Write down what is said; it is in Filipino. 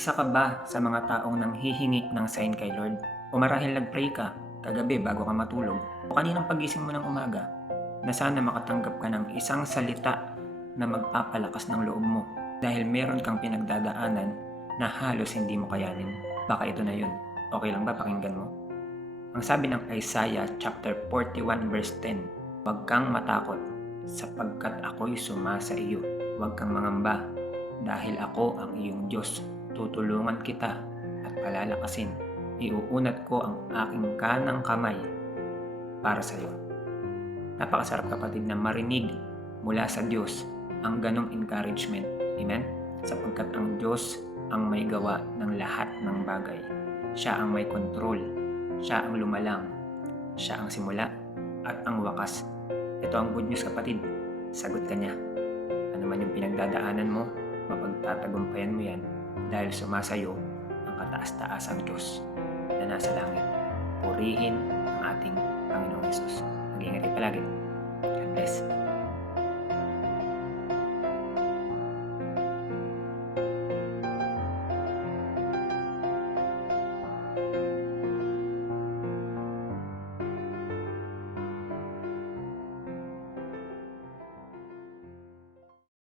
Isa ka ba sa mga taong nanghihingi ng sign kay Lord? O marahil nag-pray ka kagabi bago ka matulog o kaninang pagising mo ng umaga na sana makatanggap ka ng isang salita na magpapalakas ng loob mo dahil meron kang pinagdadaanan na halos hindi mo kayanin. Baka ito na yun. Okay lang ba pakinggan mo? Ang sabi ng Isaiah chapter 41 verse 10, "Huwag kang matakot sapagkat ako'y sumasa iyo. Huwag kang mangamba dahil ako ang iyong Diyos. Tutulungan kita at palalakasin. Iuunat ko ang aking kanang kamay para sa iyo." Napakasarap kapatid na marinig mula sa Diyos ang ganong encouragement. Amen? Sapagkat ang Diyos ang may gawa ng lahat ng bagay. Siya ang may control. Siya ang lumalang. Siya ang simula at ang wakas. Ito ang good news kapatid. Sagot ka niya. Ano man yung pinagdadaanan mo, mapagtatagumpayan mo yan dahil sumasayo ang kataas-taasang Diyos na nasa langit. Purihin ang ating Panginoong Hesus. Mag-iingat kayo palagi. God bless.